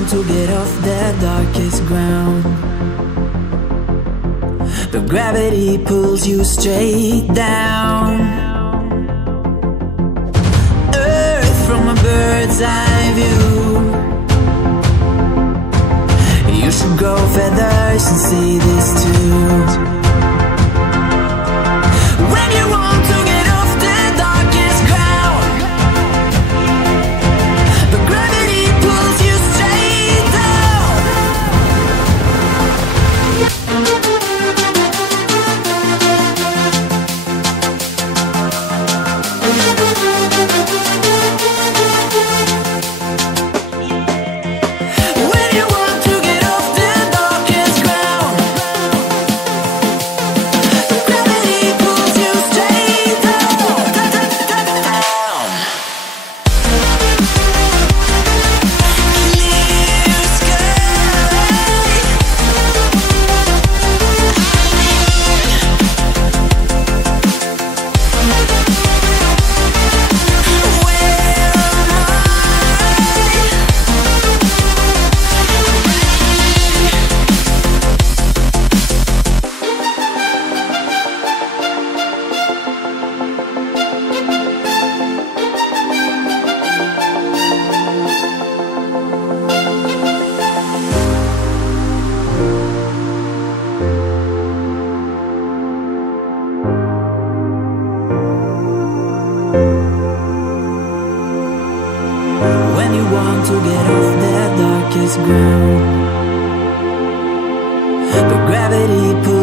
want to get off the darkest ground, but gravity pulls you straight down. Earth from a bird's eye view. You should grow feathers and see this too. When you want to get off the darkest ground, but gravity pulls you straight down. When you want to get off the darkest ground, but gravity pulls you straight down, down. Clear sky. When you want to get off the darkest ground, but gravity pulls